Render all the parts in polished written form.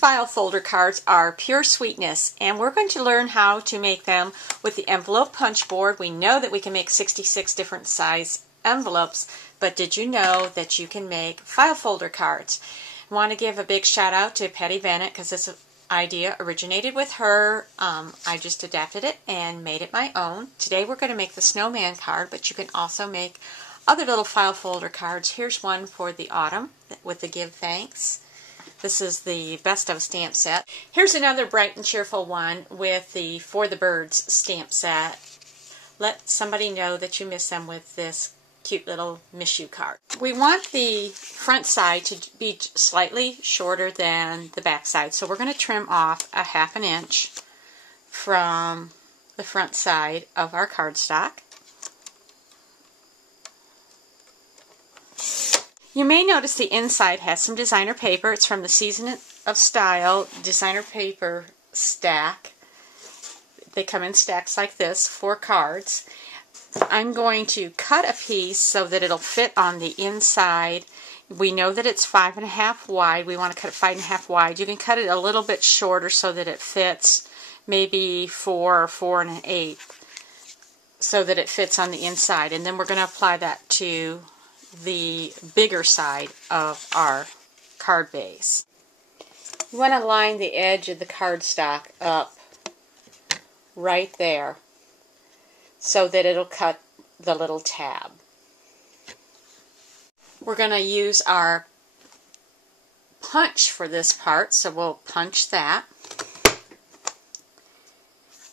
file folder cards are pure sweetness, and we're going to learn how to make them with the envelope punch board. We know that we can make 66 different size envelopes, but did you know that you can make file folder cards? I want to give a big shout out to Patty Bennett because this idea originated with her. I just adapted it and made it my own. Today we're going to make the snowman card, but you can also make other little file folder cards. Here's one for the autumn with the give thanks. This is the best of stamp set. Here's another bright and cheerful one with the For the Birds stamp set. Let somebody know that you miss them with this cute little miss you card. We want the front side to be slightly shorter than the back side, so we're going to trim off a 1/2 inch from the front side of our cardstock. You may notice the inside has some designer paper. It's from the Season of Style designer paper stack. They come in stacks like this, 4 cards. I'm going to cut a piece so that it'll fit on the inside. We know that it's 5.5 wide. We want to cut it 5.5 wide. You can cut it a little bit shorter so that it fits maybe 4 or 4 1/8 so that it fits on the inside. And then we're going to apply that to the bigger side of our card base. You want to line the edge of the cardstock up right there so that it'll cut the little tab. We're going to use our punch for this part, so we'll punch that.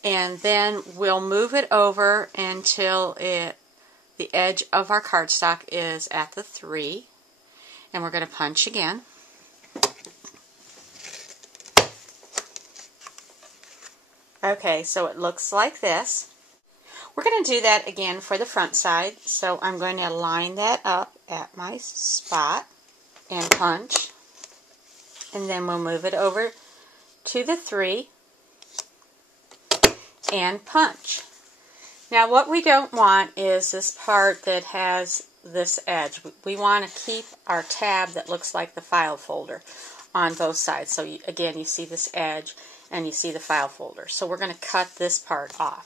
And then we'll move it over until the edge of our cardstock is at the 3, and we're going to punch again. Okay, so it looks like this. We're going to do that again for the front side, so I'm going to line that up at my spot and punch, and then we'll move it over to the 3 and punch. Now what we don't want is this part that has this edge. We want to keep our tab that looks like the file folder on both sides. So again, you see this edge and you see the file folder. So we're going to cut this part off.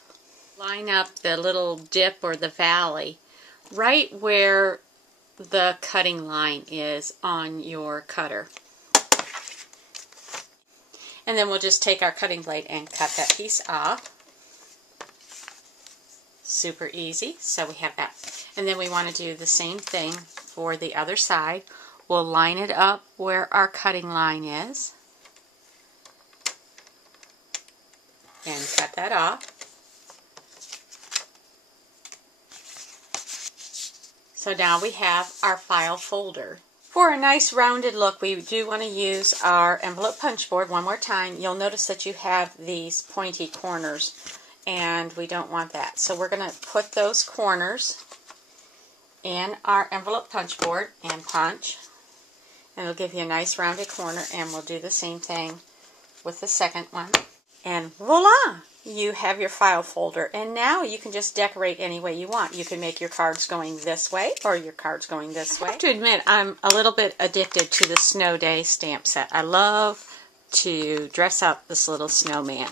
Line up the little dip or the valley right where the cutting line is on your cutter. And then we'll just take our cutting blade and cut that piece off. Super easy. So we have that. And then we want to do the same thing for the other side. We'll line it up where our cutting line is and cut that off. So now we have our file folder. For a nice rounded look, we do want to use our envelope punch board one more time. You'll notice that you have these pointy corners, and we don't want that. So we're going to put those corners in our envelope punch board and punch. And it'll give you a nice rounded corner, and we'll do the same thing with the second one. And voila! You have your file folder, and now you can just decorate any way you want. You can make your cards going this way or your cards going this way. I have to admit, I'm a little bit addicted to the Snow Day stamp set. I love to dress up this little snowman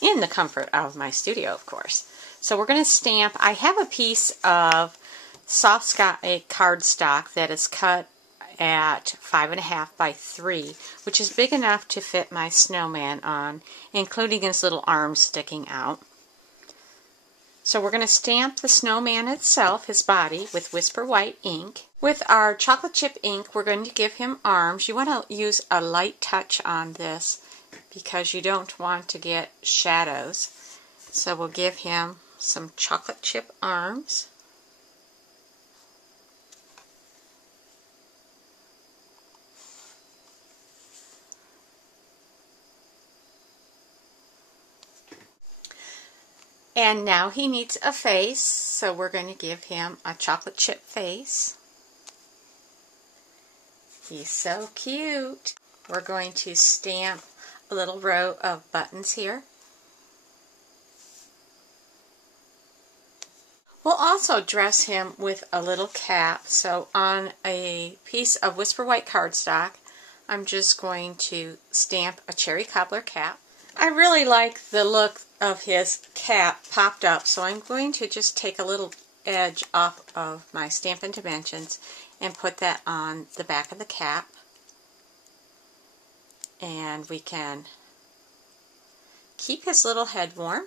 in the comfort of my studio, of course. So we're going to stamp. I have a piece of soft sky cardstock that is cut at 5.5 by 3, which is big enough to fit my snowman on, including his little arms sticking out. So we're going to stamp the snowman itself, his body, with Whisper White ink. With our chocolate chip ink, we're going to give him arms. You want to use a light touch on this because you don't want to get shadows. So we'll give him some chocolate chip arms. And now he needs a face, so we're going to give him a chocolate chip face. He's so cute. We're going to stamp a little row of buttons here. We'll also dress him with a little cap. So on a piece of Whisper White cardstock, I'm just going to stamp a cherry cobbler cap. I really like the look of his cap popped up, so I'm going to just take a little edge off of my Stampin' Dimensions and put that on the back of the cap. And we can keep his little head warm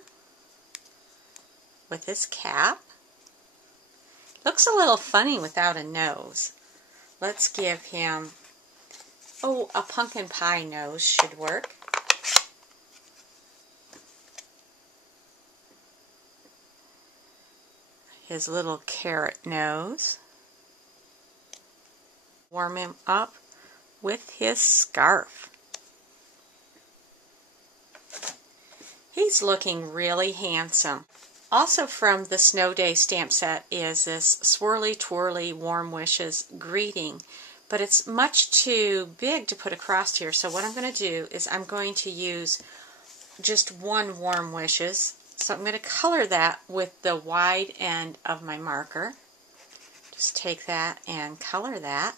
with his cap. Looks a little funny without a nose. Let's give him, a pumpkin pie nose should work. His little carrot nose. Warm him up with his scarf. He's looking really handsome. Also from the Snow Day stamp set is this Swirly Twirly Warm Wishes greeting, but it's much too big to put across here, so what I'm going to do is I'm going to use just one Warm Wishes. So I'm going to color that with the wide end of my marker. Just take that and color that.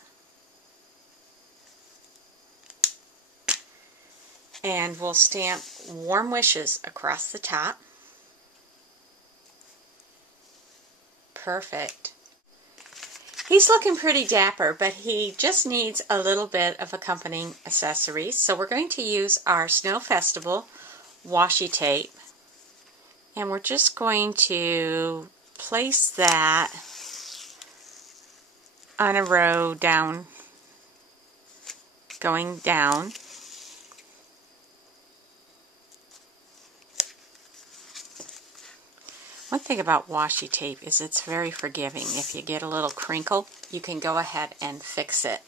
And we'll stamp Warm Wishes across the top. Perfect. He's looking pretty dapper, but he just needs a little bit of accompanying accessories. So we're going to use our Snow Festival washi tape. And we're just going to place that on a row down, going down. One thing about washi tape is it's very forgiving. If you get a little crinkle, you can go ahead and fix it.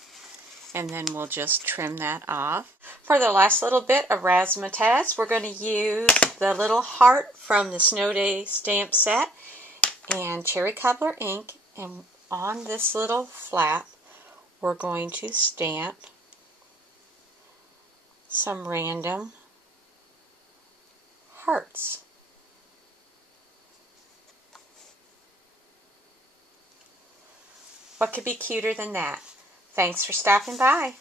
And then we'll just trim that off. For the last little bit of razzmatazz, we're going to use the little heart from the Snow Day stamp set and cherry cobbler ink. And on this little flap, we're going to stamp some random hearts. What could be cuter than that? Thanks for stopping by.